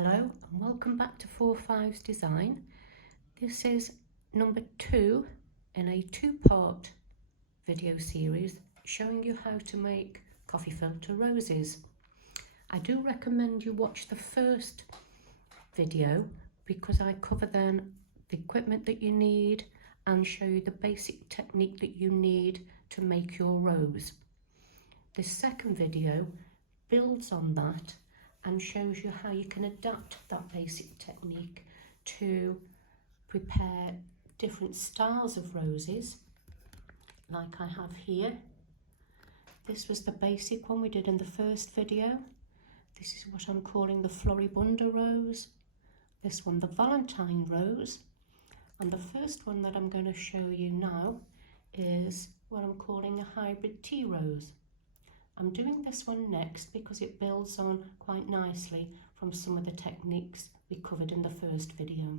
Hello and welcome back to 4-5's Design. This is number 2 in a 2-part video series showing you how to make coffee filter roses. I do recommend you watch the first video because I cover then the equipment that you need and show you the basic technique that you need to make your rose. This second video builds on that and shows you how you can adapt that basic technique to prepare different styles of roses like I have here. This was the basic one we did in the first video. This is what I'm calling the Floribunda rose. This one the Valentine rose. And the first one that I'm going to show you now is what I'm calling a hybrid tea rose. I'm doing this one next because it builds on quite nicely from some of the techniques we covered in the first video.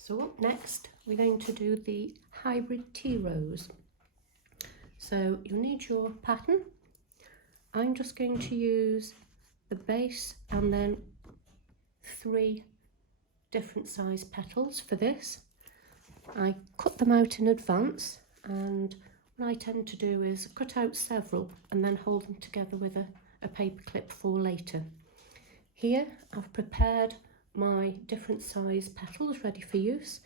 So up next, we're going to do the hybrid tea rose. So you'll need your pattern. I'm just going to use the base and then 3 different size petals for this. I cut them out in advance, and what I tend to do is cut out several and then hold them together with a paper clip for later. Here I've prepared my different size petals ready for use.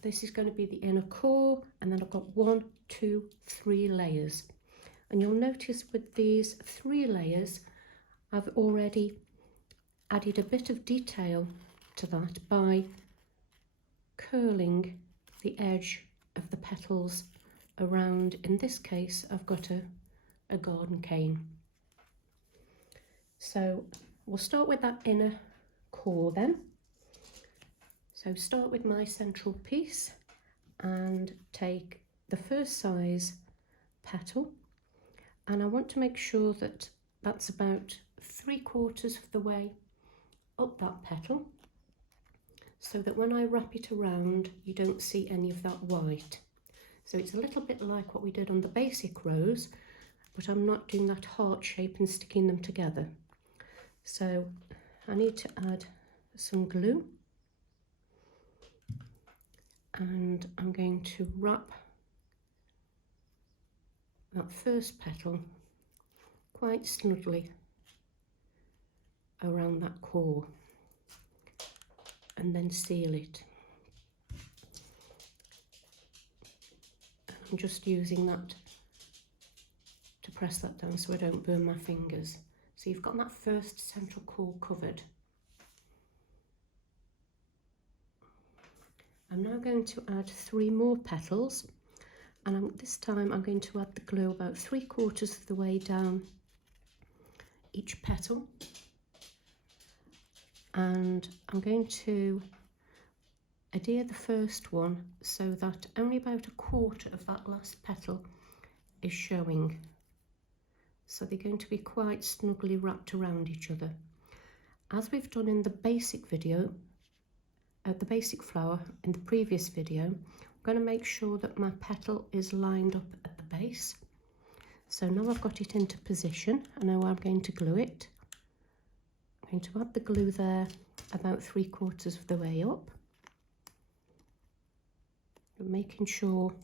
This is going to be the inner core, and then I've got 1, 2, 3 layers. And you'll notice with these 3 layers I've already added a bit of detail to that by curling the edge of the petals around. In this case I've got a garden cane. So we'll start with that inner core then. So start with my central piece and take the first size petal, and I want to make sure that that's about 3/4 of the way up that petal, so that when I wrap it around you don't see any of that white. So it's a little bit like what we did on the basic rose, but I'm not doing that heart shape and sticking them together. So I need to add some glue, and I'm going to wrap that first petal quite snugly around that core and then seal it. I'm just using that to press that down so I don't burn my fingers. So you've got that first central core covered. I'm now going to add 3 more petals, and this time I'm going to add the glue about 3/4 of the way down each petal, and I'm going to adhere the first one so that only about 1/4 of that last petal is showing. So they're going to be quite snugly wrapped around each other. As we've done in the basic video, the basic flower in the previous video, I'm going to make sure that my petal is lined up at the base. So now I've got it into position, I know I'm going to glue it. I'm going to add the glue there about 3/4 of the way up, making sure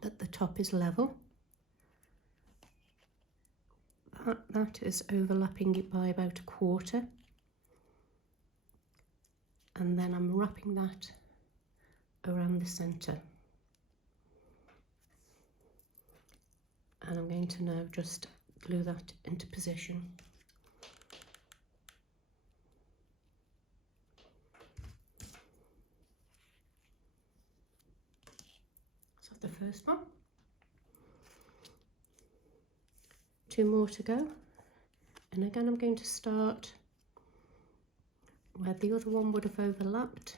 that the top is level. That is overlapping it by about 1/4. And then I'm wrapping that around the centre. And I'm going to now just glue that into position. So the first one. 2 more to go. And again I'm going to start where the other one would have overlapped.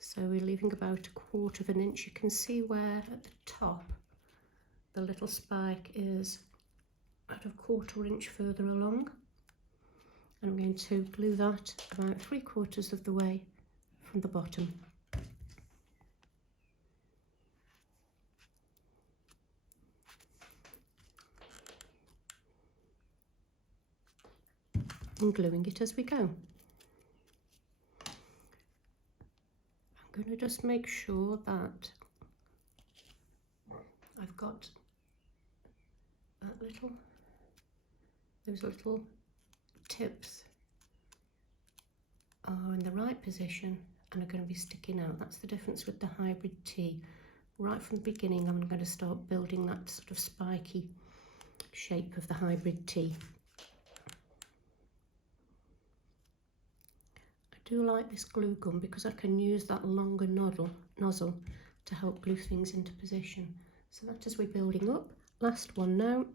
So we're leaving about 1/4 of an inch. You can see where at the top the little spike is at 1/4 inch further along. And I'm going to glue that about 3/4 of the way from the bottom. And gluing it as we go. I'm going to just make sure that I've got those little tips are in the right position and are going to be sticking out. That's the difference with the hybrid tea. Right from the beginning, I'm going to start building that sort of spiky shape of the hybrid tea. I do like this glue gun because I can use that longer nozzle to help glue things into position. So that's as we're building up. Last one now.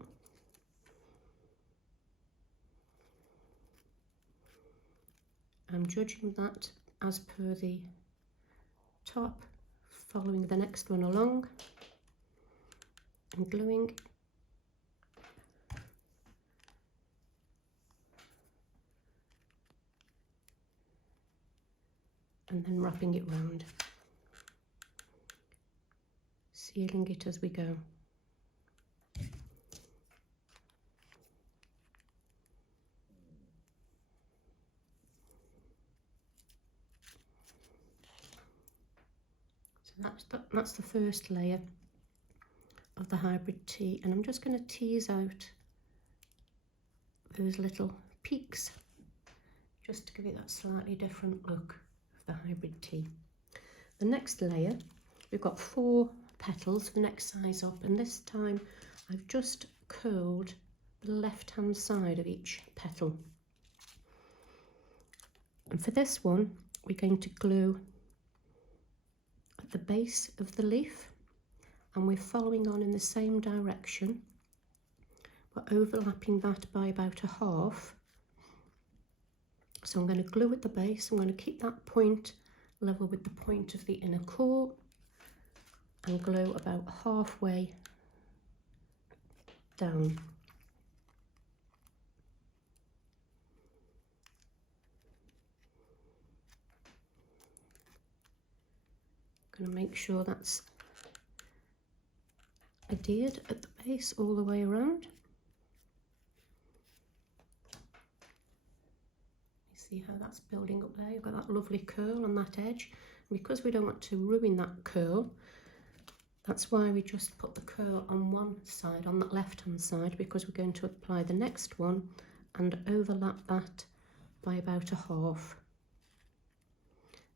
I'm judging that as per the top, following the next one along and gluing. And then wrapping it round, sealing it as we go. So that's the first layer of the hybrid tea, and I'm just going to tease out those little peaks just to give it that slightly different look of the hybrid tea. The next layer, we've got 4 petals, the next size up, and this time I've just curled the left hand side of each petal. And for this one, we're going to glue at the base of the leaf, and we're following on in the same direction, but overlapping that by about 1/2. So I'm going to glue at the base. I'm going to keep that point level with the point of the inner core and glue about halfway down. I'm going to make sure that's adhered at the base all the way around. You see how that's building up there? You've got that lovely curl on that edge. And because we don't want to ruin that curl, that's why we just put the curl on one side, on that left hand side, because we're going to apply the next one and overlap that by about 1/2.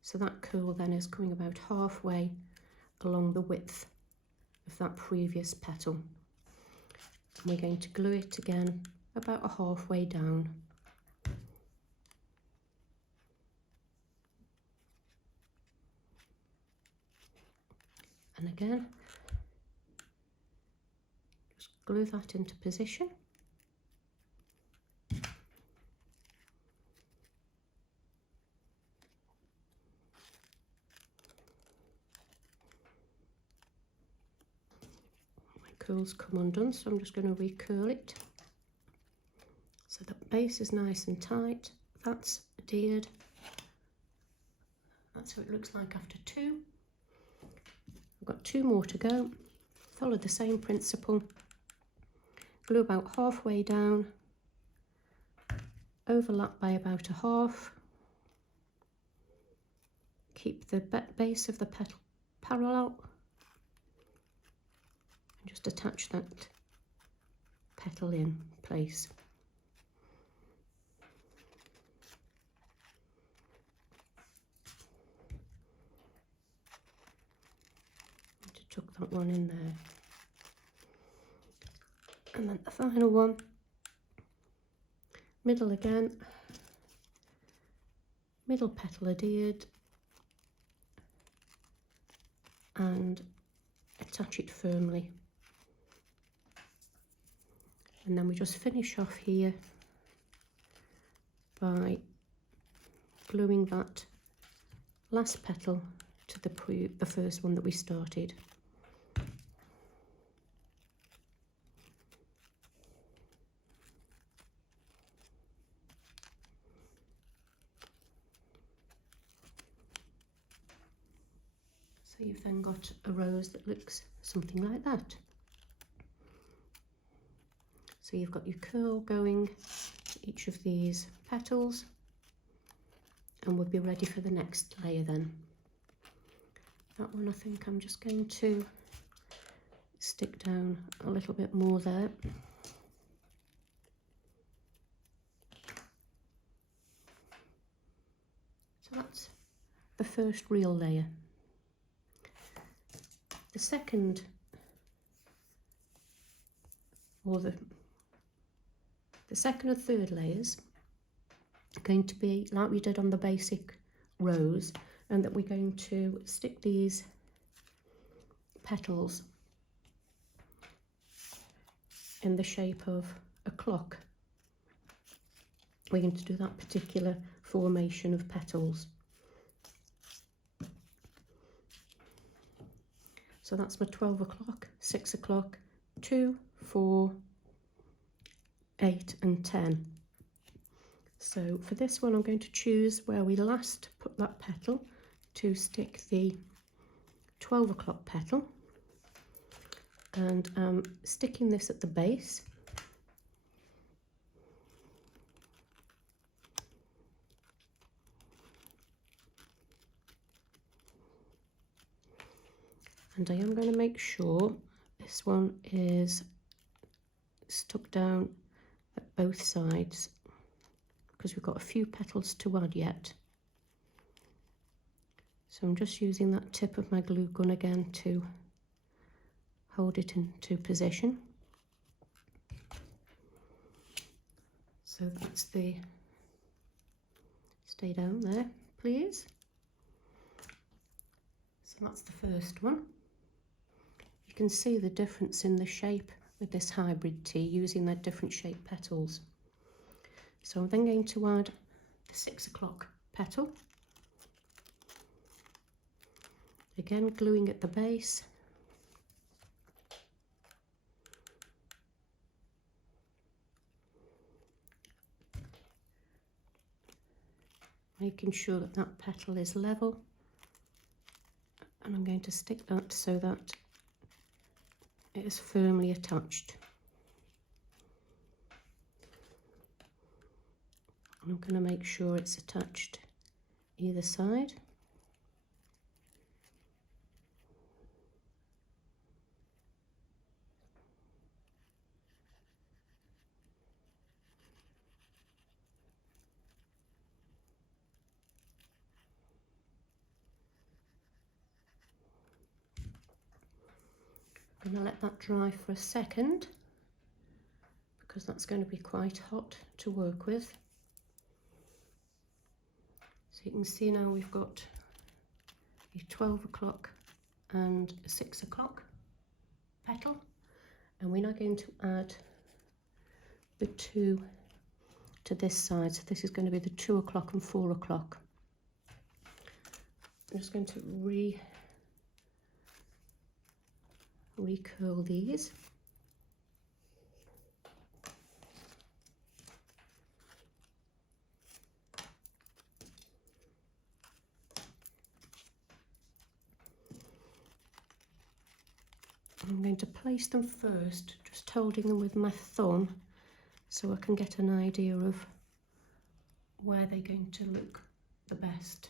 So that curl then is coming about halfway along the width of that previous petal. And we're going to glue it again about halfway down. And again, just glue that into position. Curls come undone, so I'm just going to recurl it so the base is nice and tight. That's adhered. That's what it looks like after 2. I've got 2 more to go. Follow the same principle. Glue about halfway down, overlap by about 1/2. Keep the base of the petal parallel. And just attach that petal in place. To tuck that one in there. And then the final one, middle again, middle petal adhered, and attach it firmly. And then we just finish off here by gluing that last petal to the first one that we started. So you've then got a rose that looks something like that. So you've got your curl going to each of these petals, and we'll be ready for the next layer then. That one I think I'm just going to stick down a little bit more there. So that's the first real layer. The second, or the second and third layers are going to be like we did on the basic rose, and that we're going to stick these petals in the shape of a clock. We're going to do that particular formation of petals. So that's my 12 o'clock, 6 o'clock, 2, 4, 8 and 10. So for this one I'm going to choose where we last put that petal to stick the 12 o'clock petal, and I'm sticking this at the base. And I am going to make sure this one is stuck down at both sides, because we've got a few petals to add yet. So I'm just using that tip of my glue gun again to hold it into position. So that's the, stay down there please. So that's the first one. You can see the difference in the shape with this hybrid tea using their different shaped petals. So I'm then going to add the 6 o'clock petal. Again, gluing at the base. Making sure that that petal is level. And I'm going to stick that so that it is firmly attached. And I'm going to make sure it's attached either side. I'm going to let that dry for a second, because that's going to be quite hot to work with. So you can see now we've got a 12 o'clock and a 6 o'clock petal, and we're now going to add the 2 to this side. So this is going to be the 2 o'clock and 4 o'clock. I'm just going to recurl these. I'm going to place them first, just holding them with my thumb so I can get an idea of where they're going to look the best.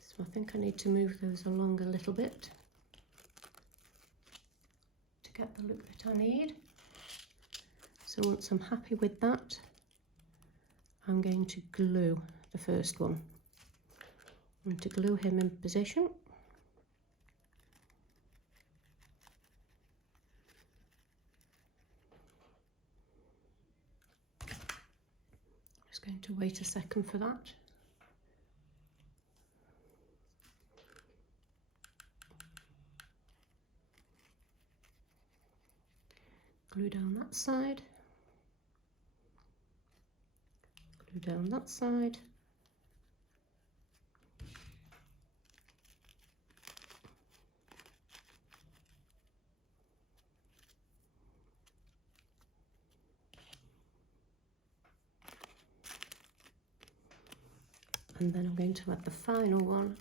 So I think I need to move those along a little bit to get the look that I need. So once I'm happy with that, I'm going to glue the first one. I'm going to glue him in position. Just going to wait a second for that. Glue down that side, Go down that side. And then I'm going to add the final one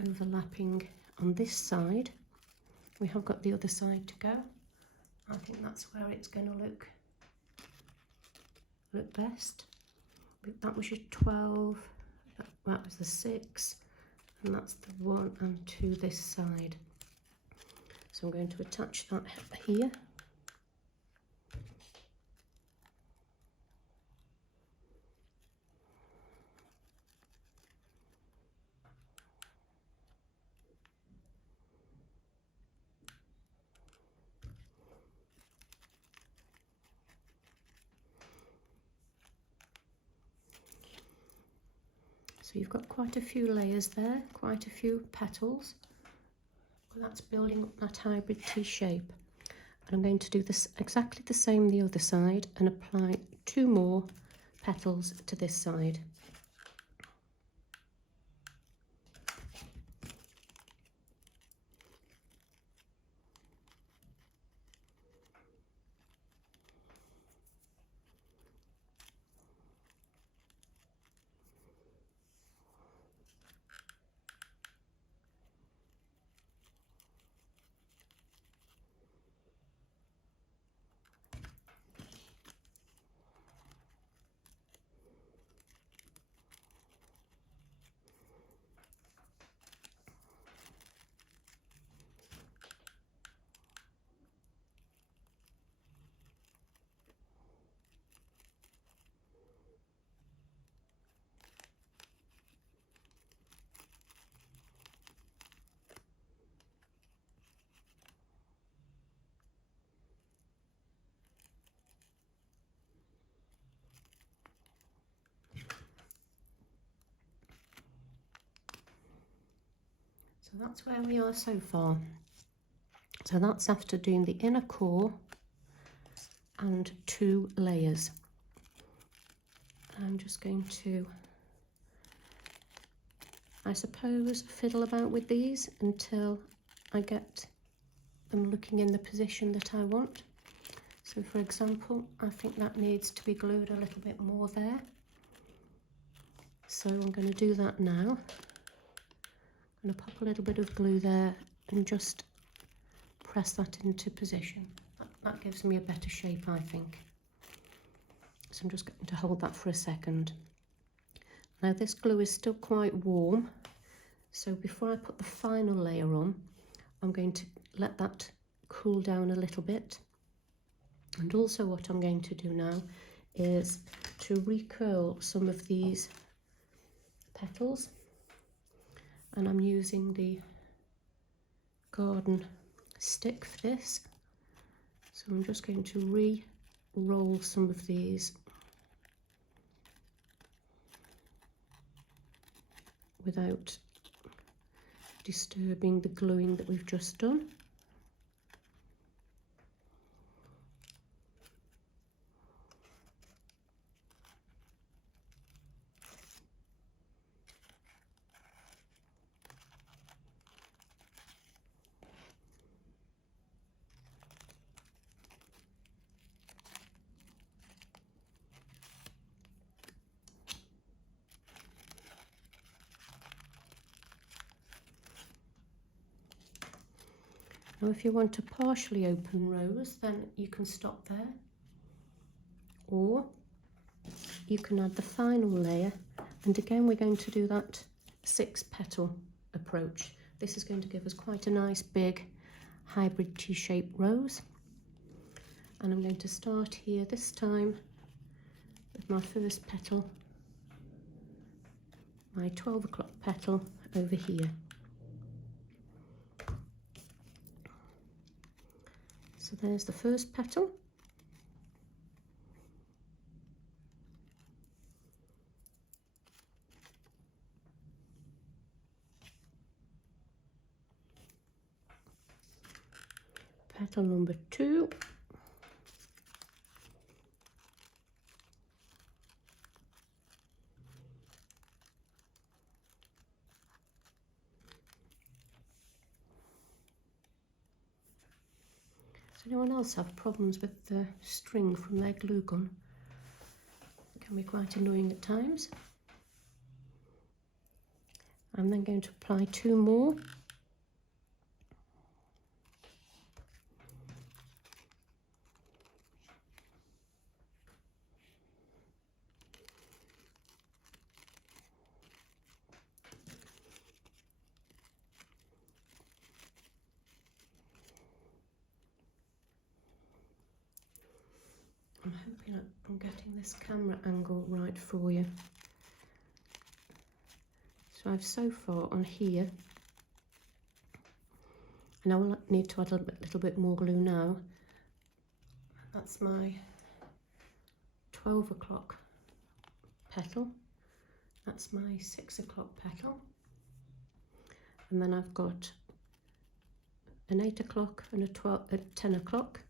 overlapping on this side. We have got the other side to go. I think that's where it's going to look best. But that was your 12, that was the 6, and that's the 1 and 2 this side. So I'm going to attach that here. So you've got quite a few layers there, quite a few petals. Well, that's building up that hybrid T shape. And I'm going to do this exactly the same the other side and apply 2 more petals to this side. So that's where we are so far. So that's after doing the inner core and 2 layers. I'm just going to, I suppose, fiddle about with these until I get them looking in the position that I want. So for example, I think that needs to be glued a little bit more there. So I'm going to do that now. I'm going to pop a little bit of glue there and just press that into position. That gives me a better shape, I think. So I'm just going to hold that for a second. Now this glue is still quite warm, so before I put the final layer on, I'm going to let that cool down a little bit. And also what I'm going to do now is to recurl some of these petals, and I'm using the garden stick for this. So I'm just going to re-roll some of these without disturbing the gluing that we've just done. Now if you want a partially open rose, then you can stop there, or you can add the final layer, and again we're going to do that 6 petal approach. This is going to give us quite a nice big hybrid T-shaped rose, and I'm going to start here this time with my first petal, my 12 o'clock petal over here. So there's the first petal. Petal number 2. anyone else have problems with the string from their glue gun? It can be quite annoying at times. I'm then going to apply 2 more. I'm hoping I'm getting this camera angle right for you. So I've so far on here, and I will need to add a little bit more glue now. That's my 12 o'clock petal. That's my 6 o'clock petal. And then I've got an 8 o'clock and a 10 o'clock.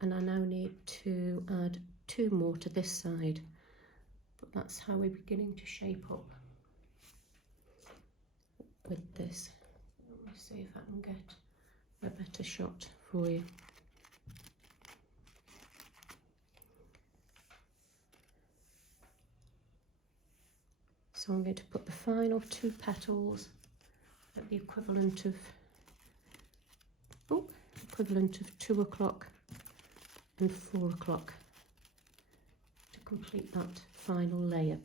And I now need to add 2 more to this side. But that's how we're beginning to shape up with this. Let me see if I can get a better shot for you. So I'm going to put the final 2 petals at the equivalent of 2 o'clock and 4 o'clock to complete that final layer.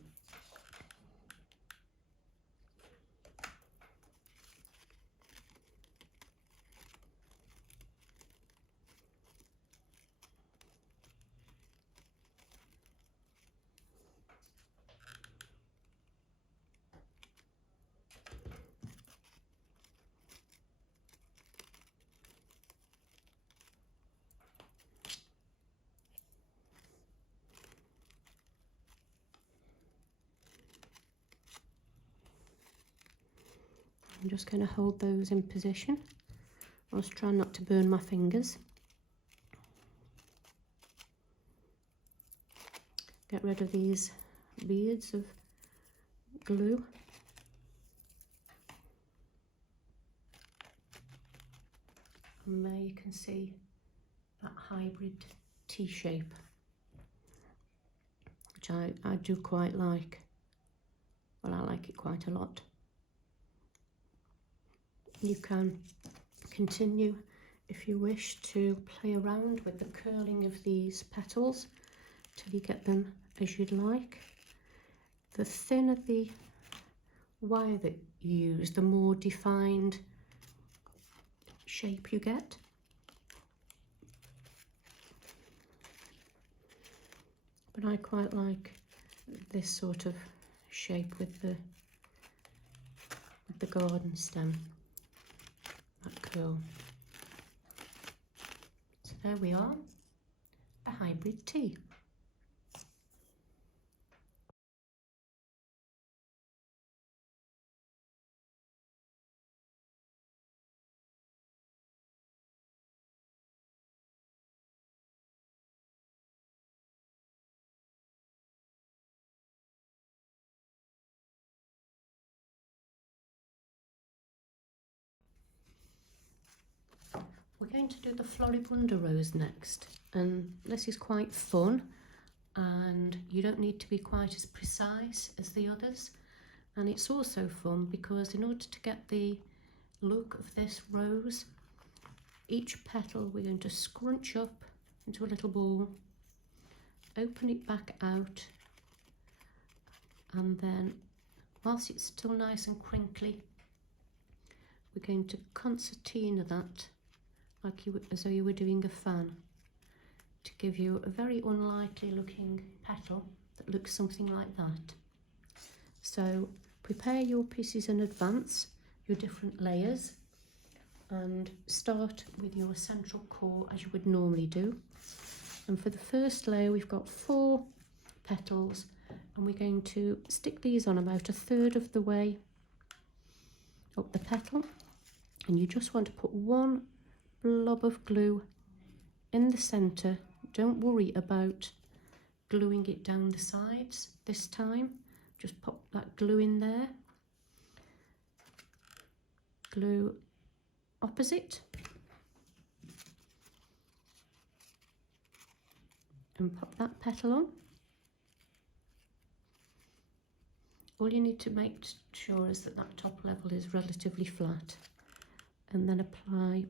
I'm just going to hold those in position. I was trying not to burn my fingers. Get rid of these beads of glue. And there you can see that hybrid T shape, which I do quite like. Well, I like it quite a lot. You can continue, if you wish, to play around with the curling of these petals till you get them as you'd like. The thinner the wire that you use, the more defined shape you get. But I quite like this sort of shape with the garden stem, that curl. So there we are, a hybrid tea. We're going to do the Floribunda rose next, and this is quite fun, and you don't need to be quite as precise as the others. And it's also fun because in order to get the look of this rose, each petal we're going to scrunch up into a little ball, open it back out, and then whilst it's still nice and crinkly, we're going to concertina that like as though you were doing a fan, to give you a very unlikely looking petal that looks something like that. So prepare your pieces in advance, your different layers, and start with your central core as you would normally do. And for the first layer we've got 4 petals, and we're going to stick these on about 1/3 of the way up the petal, and you just want to put 1 blob of glue in the centre. Don't worry about gluing it down the sides this time, just pop that glue in there. Glue opposite, and pop that petal on. All you need to make sure is that that top level is relatively flat, and then apply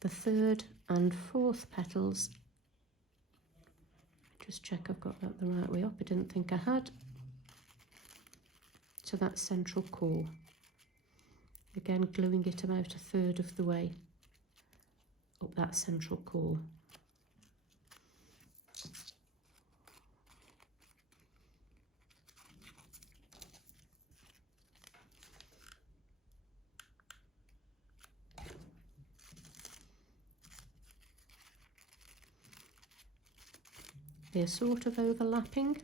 the third and fourth petals. Just check I've got that the right way up. I didn't think I had. To that central core. Again, gluing it about a third of the way up that central core. They're sort of overlapping,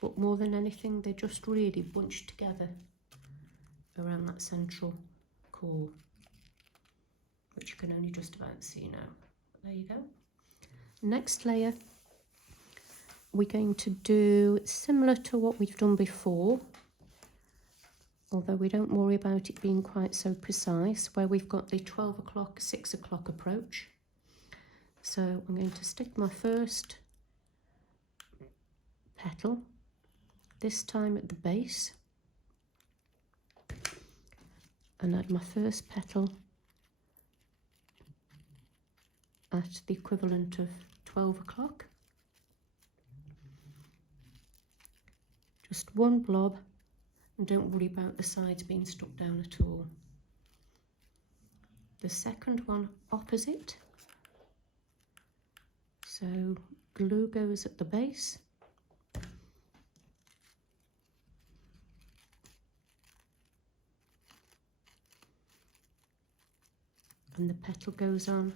but more than anything, they're just really bunched together around that central core, which you can only just about see now. But there you go. Next layer, we're going to do similar to what we've done before, although we don't worry about it being quite so precise, where we've got the 12 o'clock, 6 o'clock approach. So I'm going to stick my first petal, this time at the base, and add my first petal at the equivalent of 12 o'clock. Just one blob, and don't worry about the sides being stuck down at all. The second one opposite, so glue goes at the base, and the petal goes on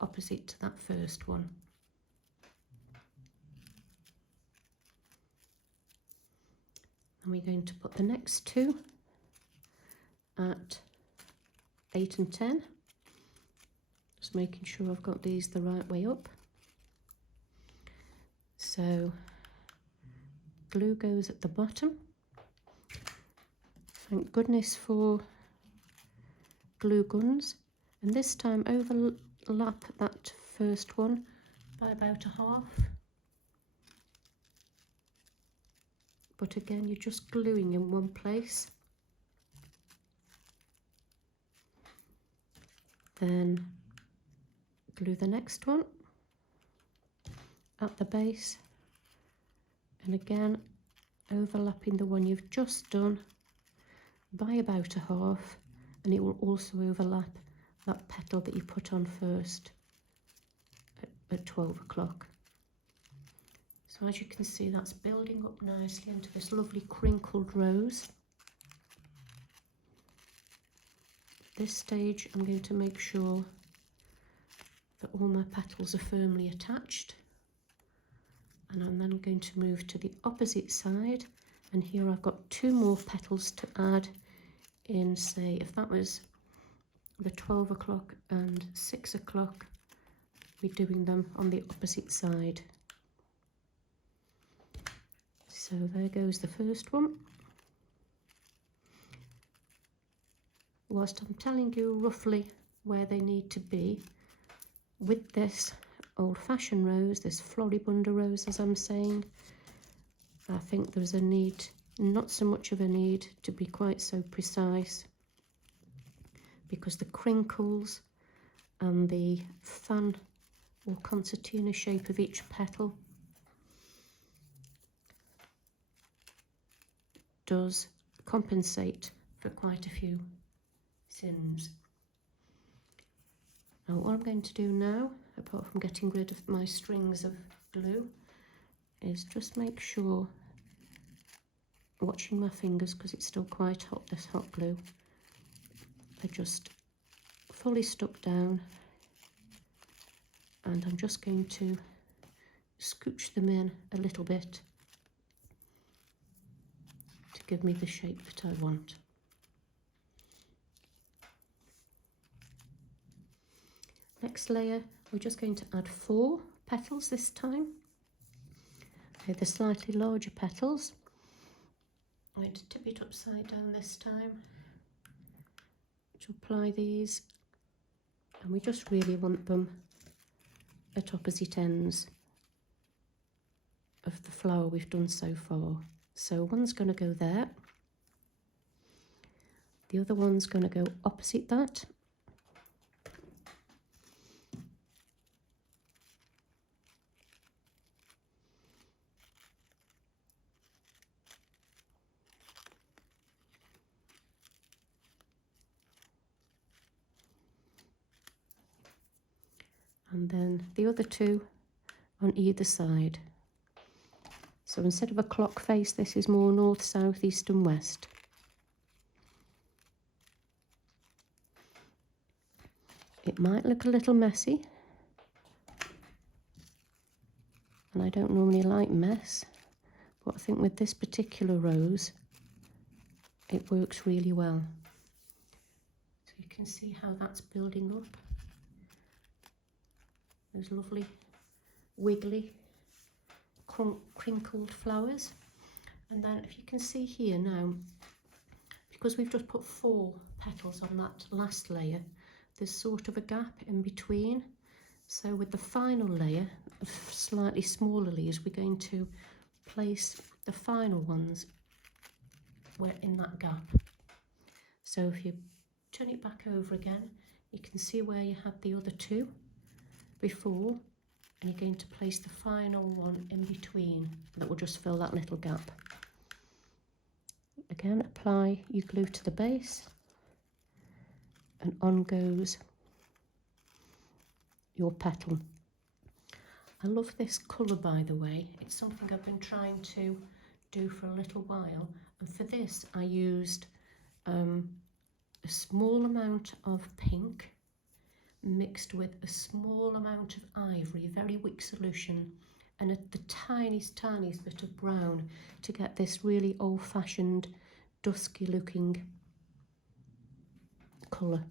opposite to that first one. And we're going to put the next two at 8 and 10. Just making sure I've got these the right way up. So glue goes at the bottom. Thank goodness for glue guns. And this time overlap that first one by about a half. But again, you're just gluing in one place. Then glue the next one at the base, and again overlapping the one you've just done by about a half, and it will also overlap that petal that you put on first at 12 o'clock. So as you can see, that's building up nicely into this lovely crinkled rose. At this stage, I'm going to make sure that all my petals are firmly attached, and I'm then going to move to the opposite side, and here I've got two more petals to add in, say, if that was the 12 o'clock and 6 o'clock, we're doing them on the opposite side. So there goes the first one. Whilst I'm telling you roughly where they need to be, with this old-fashioned rose, this Floribunda rose as I'm saying, I think there's a need, not so much of a need to be quite so precise, because the crinkles and the fan or concertina shape of each petal does compensate for quite a few sins. Now what I'm going to do now, apart from getting rid of my strings of glue, is just make sure, watching my fingers because it's still quite hot, this hot glue, they're just fully stuck down, and I'm just going to scooch them in a little bit to give me the shape that I want. Next layer, we're just going to add 4 petals this time. Okay, the slightly larger petals. I'm going to tip it upside down this time to apply these And we just really want them at opposite ends of the flower we've done so far. So one's going to go there, the other one's going to go opposite that, and then the other two on either side. So instead of a clock face, this is more north, south, east and west. It might look a little messy, and I don't normally like mess, but I think with this particular rose it works really well. So you can see how that's building up. Those lovely wiggly crinkled flowers. And then if you can see here now, because we've just put 4 petals on that last layer, there's sort of a gap in between. So with the final layer of slightly smaller leaves, we're going to place the final ones where in that gap. So if you turn it back over again, you can see where you had the other 2 before, and you're going to place the final one in between that will just fill that little gap. Again, apply your glue to the base, and on goes your petal. I love this colour, by the way. It's something I've been trying to do for a little while, and for this I used a small amount of pink mixed with a small amount of ivory, very weak solution, and the tiniest bit of brown to get this really old-fashioned dusky looking colour.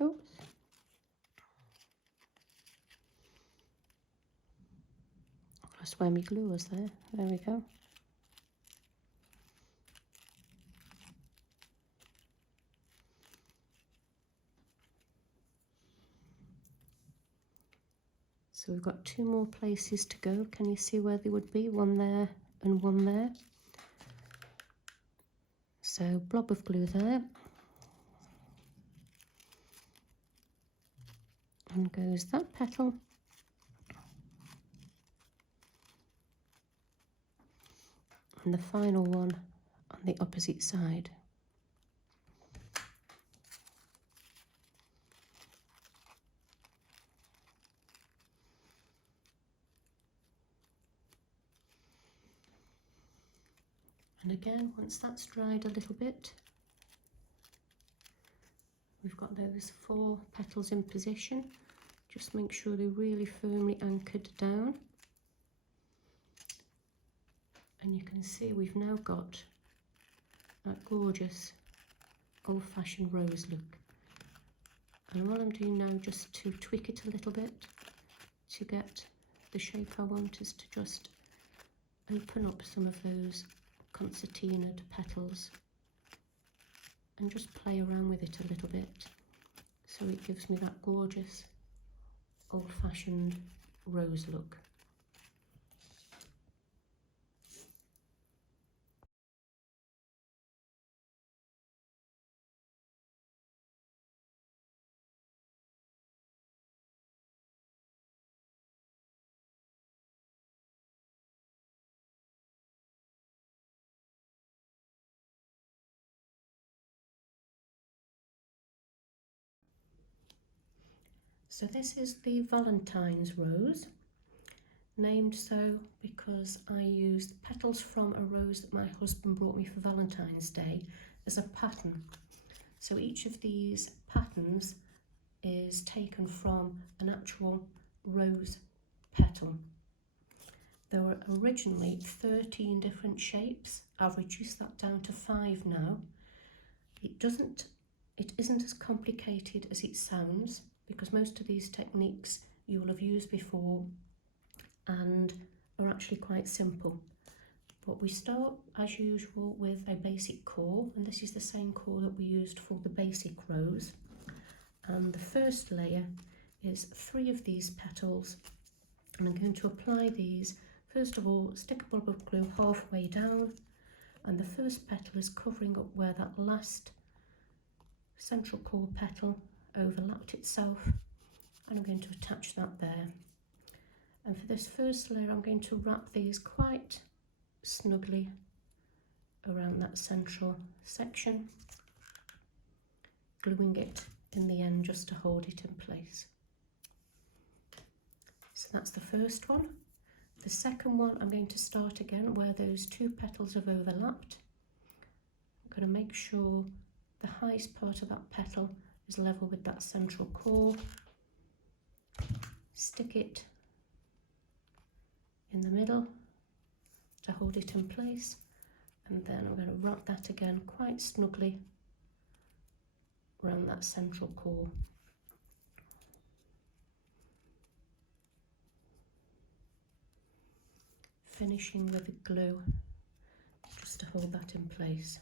Oops. That's where my glue was there. There we go. So we've got 2 more places to go. Can you see where they would be? One there and one there. So blob of glue there. And goes that petal. And the final one on the opposite side. And again, once that's dried a little bit, we've got those 4 petals in position. Just make sure they're really firmly anchored down. And you can see we've now got that gorgeous old-fashioned rose look. And what I'm doing now, just to tweak it a little bit to get the shape I want, is to just open up some of those concertinaed petals and just play around with it a little bit, so it gives me that gorgeous old-fashioned rose look. So this is the Valentine's rose, named so because I used petals from a rose that my husband brought me for Valentine's Day as a pattern. So each of these patterns is taken from an actual rose petal. There were originally 13 different shapes. I've reduced that down to 5 now. It isn't as complicated as it sounds, because most of these techniques you will have used before and are actually quite simple. But we start as usual with a basic core, and this is the same core that we used for the basic rose. And the first layer is 3 of these petals, and I'm going to apply these. First of all, stick a bulb of glue halfway down, and the first petal is covering up where that last central core petal overlapped itself, and I'm going to attach that there. And for this first layer, I'm going to wrap these quite snugly around that central section, gluing it in the end just to hold it in place. So that's the first one. The second one, I'm going to start again where those 2 petals have overlapped. I'm going to make sure the highest part of that petal is level with that central core. Stick it in the middle to hold it in place, and then I'm going to wrap that again quite snugly around that central core. Finishing with the glue just to hold that in place.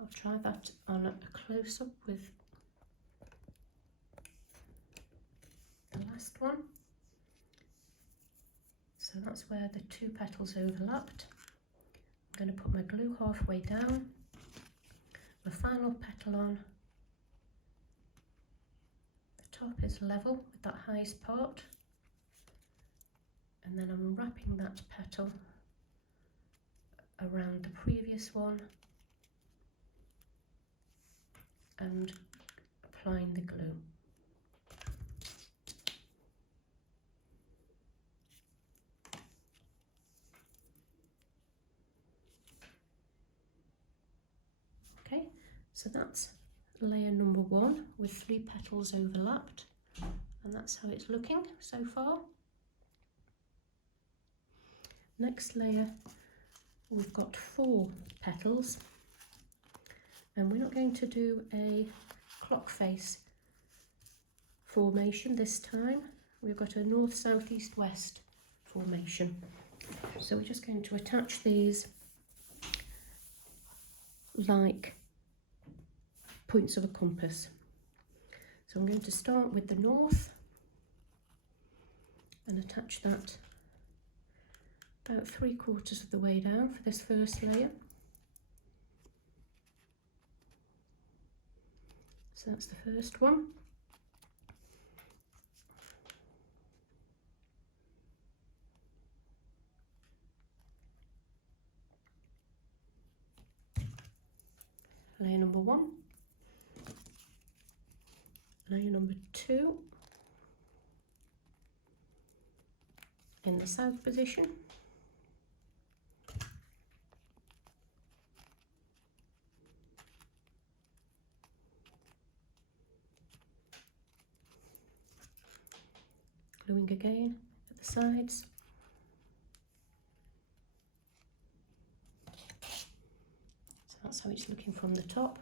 I'll try that on a close-up with the last one. So that's where the 2 petals overlapped. I'm going to put my glue halfway down, my final petal on. The top is level with that highest part, and then I'm wrapping that petal around the previous one and applying the glue. Okay, so that's layer number 1 with 3 petals overlapped, and that's how it's looking so far. Next layer, we've got 4 petals, and we're not going to do a clock face formation this time. We've got a north, south, east, west formation. So we're just going to attach these like points of a compass. So I'm going to start with the north and attach that about 3/4 of the way down for this first layer. So that's the first one. Layer number 1. Layer number 2 in the south position. Gluing again at the sides. So that's how it's looking from the top.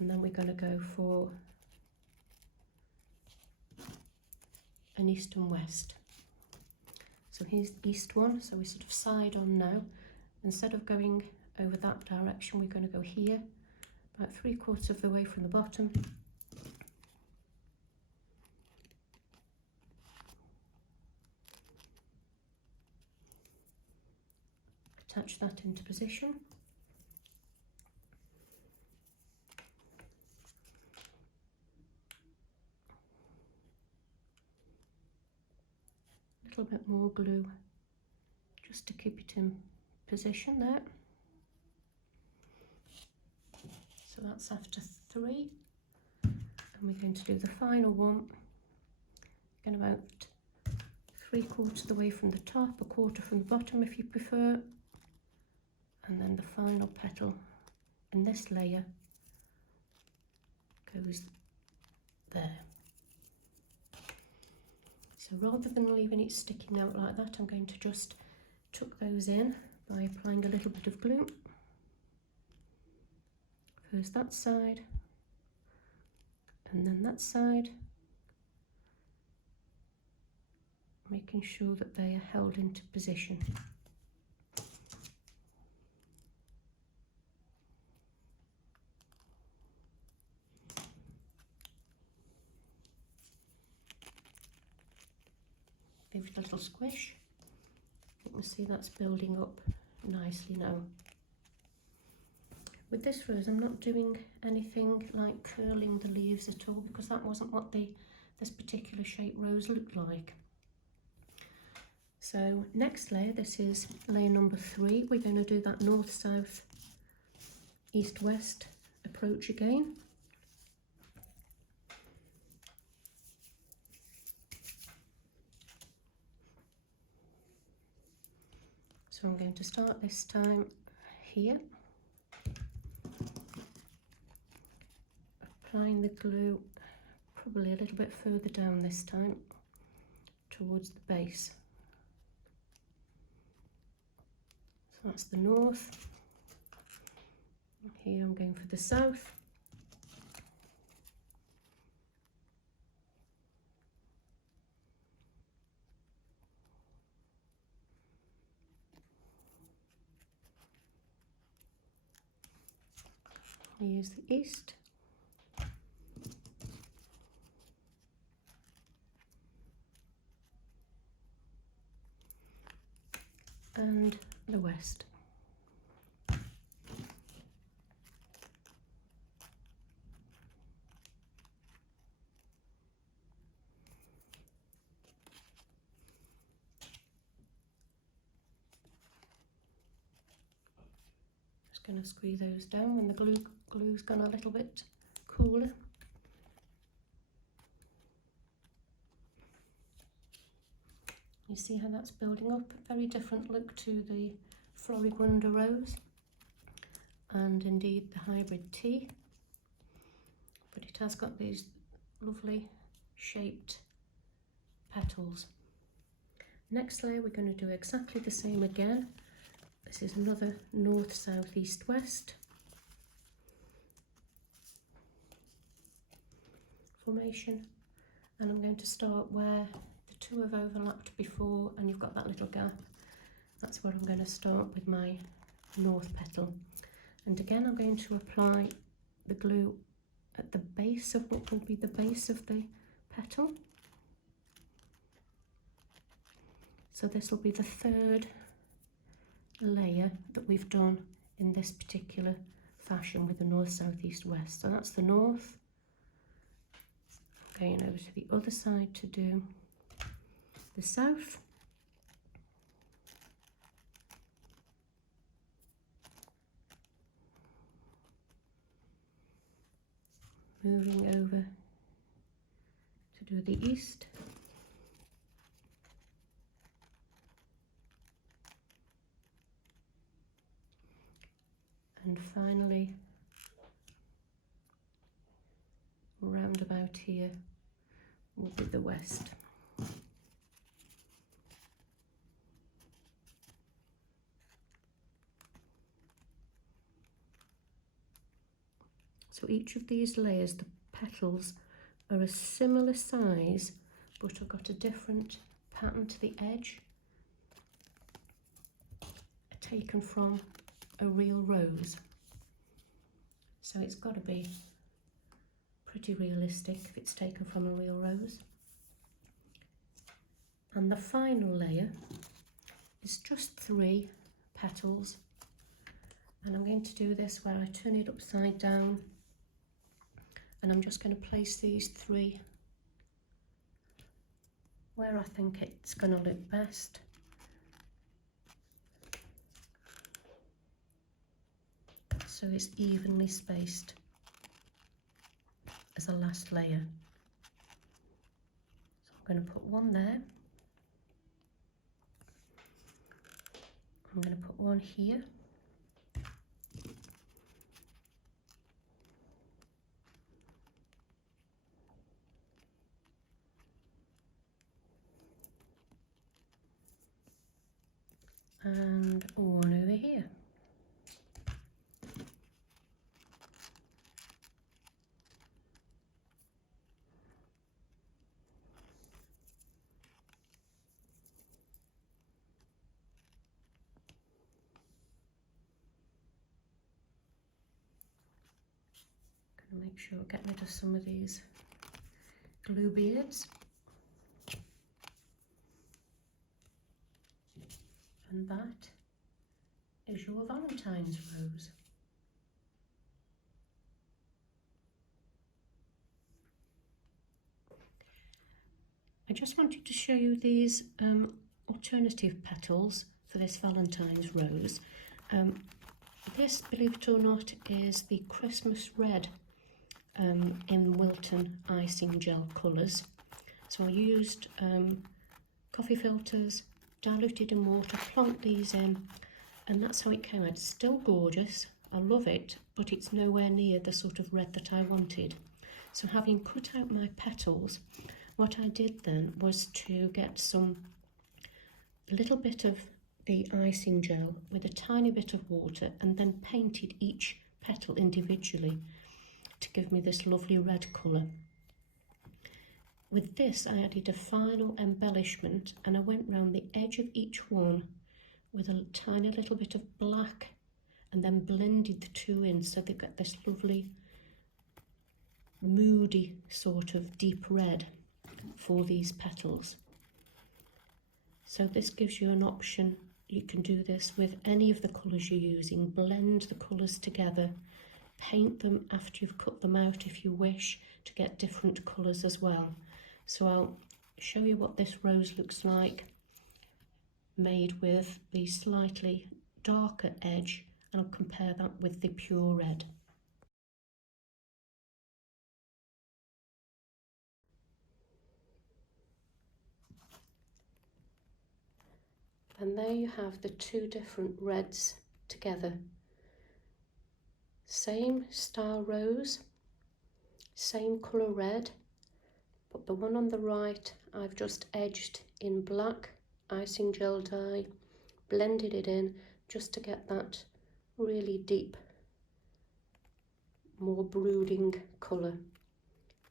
And then we're going to go for an east and west. So here's the east one, so we're sort of side on now. Instead of going over that direction, we're going to go here, about 3/4 of the way from the bottom. Attach that into position. A little bit more glue just to keep it in position there. So that's after 3, and we're going to do the final one again about 3/4 of the way from the top, 1/4 from the bottom if you prefer, and then the final petal in this layer goes there. So rather than leaving it sticking out like that, I'm going to just tuck those in by applying a little bit of glue. first that side and then that side, making sure that they are held into position. Give it a little squish. You can see that's building up nicely now. With this rose, I'm not doing anything like curling the leaves at all, because that wasn't what this particular shape rose looked like. So next layer, this is layer number 3. We're going to do that north, south, east, west approach again. So I'm going to start this time here, applying the glue probably a little bit further down this time towards the base. So that's the north. Here I'm going for the south. I'll use the east. And the west. Just going to squeeze those down when the glue's gone a little bit cooler. You see how that's building up? A very different look to the Floribunda rose and indeed the hybrid tea, but it has got these lovely shaped petals. Next layer we're going to do exactly the same again. This is another north, south, east, west formation, and I'm going to start where the two have overlapped before and you've got that little gap. That's where I'm going to start with my north petal, and again I'm going to apply the glue at the base of what will be the base of the petal. So this will be the third layer that we've done in this particular fashion with the north, south, east, west. So that's the north. Going over to the other side to do the south. Moving over to do the east. And finally, round about here will be the west. So each of these layers, the petals are a similar size, but I've got a different pattern to the edge, taken from a real rose. So it's got to be pretty realistic if it's taken from a real rose. And the final layer is just 3 petals, and I'm going to do this where I turn it upside down, and I'm just going to place these 3 where I think it's going to look best. So it's evenly spaced as a last layer. So I'm going to put one there. I'm going to put one here. And one over here. And make sure I get rid of some of these glue beads. And that is your Valentine's rose. I just wanted to show you these alternative petals for this Valentine's rose. This, believe it or not, is the Christmas red in Wilton icing gel colours. So I used coffee filters, diluted in water, plonked these in, and that's how it came out. It's still gorgeous, I love it, but it's nowhere near the sort of red that I wanted. So having cut out my petals, what I did then was to get a little bit of the icing gel with a tiny bit of water and then painted each petal individually to give me this lovely red colour. With this I added a final embellishment and I went round the edge of each one with a tiny little bit of black and then blended the two in so they get this lovely moody sort of deep red for these petals. So this gives you an option. You can do this with any of the colours you're using, blend the colours together, paint them after you've cut them out if you wish to get different colours as well. So I'll show you what this rose looks like made with the slightly darker edge, and I'll compare that with the pure red. And there you have the two different reds together. Same star rose, same colour red, but the one on the right I've just edged in black icing gel dye, blended it in just to get that really deep, more brooding colour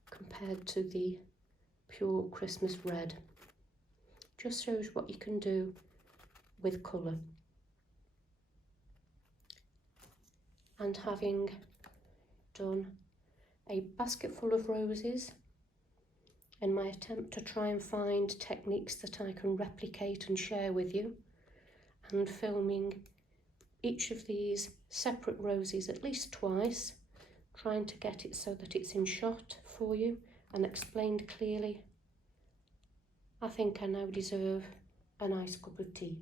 compared to the pure Christmas red. Just shows what you can do with colour. And having done a basket full of roses in my attempt to try and find techniques that I can replicate and share with you, and filming each of these separate roses at least twice, trying to get it so that it's in shot for you and explained clearly, I think I now deserve a nice cup of tea.